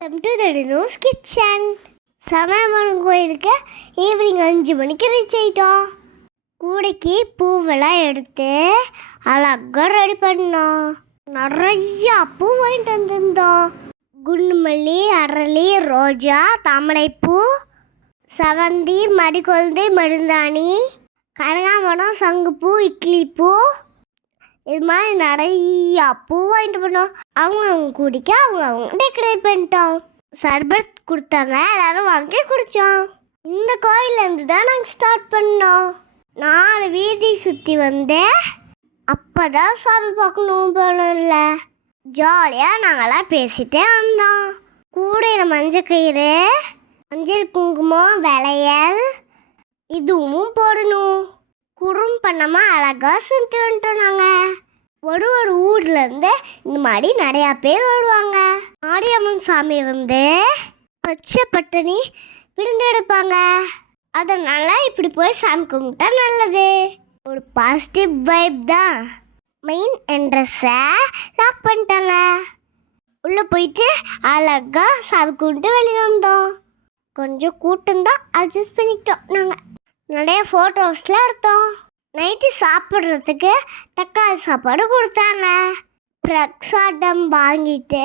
Welcome to the Dino's kitchen. Samayapuram கோயிலுக்கு evening 5 மணிக்கு reach ஆகிட்டோம். கூடைக்கு பூவெல்லாம் எடுத்து அழகாக ரெடி பண்ணோம். நிறையா பூ வாங்கிட்டு வந்திருந்தோம். குண்டுமல்லி, அரளி, ரோஜா, தாமரைப்பூ, செவந்தி, மடிக்கொழுந்து, மருந்தாணி, கனகாமரம், சங்குப்பூ, இட்லிப்பூ, இது மாதிரி நிறையா பூ வாங்கிட்டு போனோம். அவங்க குடிக்க அவங்க டெக்கரேட் பண்ணிட்டோம். சர்பத் கொடுத்தாங்க, எல்லாரும் வாங்கி குடித்தோம். இந்த கோயிலேருந்து தான் நாங்கள் ஸ்டார்ட் பண்ணோம். 4 வீதி சுற்றி வந்து அப்போ தான் சாமி பார்க்கணும் போனோம்ல. ஜாலியாக நாங்களாம் பேசிகிட்டே வந்தோம். கூடையில் மஞ்சள் கயிறு, மஞ்சள் குங்குமம், வளையல் இதுவும் போடணும். குறும் பண்ணாமல் அழகாக சுற்றி வந்துட்டோம். நாங்கள் ஒரு ஊர்லேருந்து இந்த மாதிரி நிறையா பேர் வருவாங்க. மாரியம்மன் சாமி வந்து பச்சை பட்டணி விழுந்து எடுப்பாங்க. அதனால இப்படி போய் சாமி கும்பிட்டா நல்லது. ஒரு பாசிட்டிவ் வைப் தான். மெயின் என்ட்ரஸை லாக் பண்ணிட்டாங்க. உள்ளே போயிட்டு அழகாக சாமி கும்பிட்டு வெளியே வந்தோம். கொஞ்சம் கூட்டம் தான், அட்ஜஸ்ட் பண்ணிக்கிட்டோம். நாங்கள் நிறைய ஃபோட்டோஸ்லாம் எடுத்தோம். நைட்டு சாப்பிட்றதுக்கு தக்காளி சாப்பாடு கொடுத்தாங்க. பிரசாதம் வாங்கிட்டு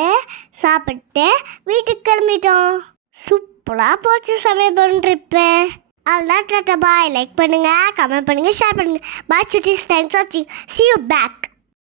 சாப்பிட்டு வீட்டுக்கு கிளம்பிட்டோம். சூப்பராக போச்சு சமயபுரம் ட்ரிப்பு. அவ்வளோதான். டாட்டா பாய். லைக் பண்ணுங்கள், கமெண்ட் பண்ணுங்கள், ஷேர் பண்ணுங்கள். பாய் சுட்டீஸ். தேங்க்ஸ் வாட்சிங். See you back.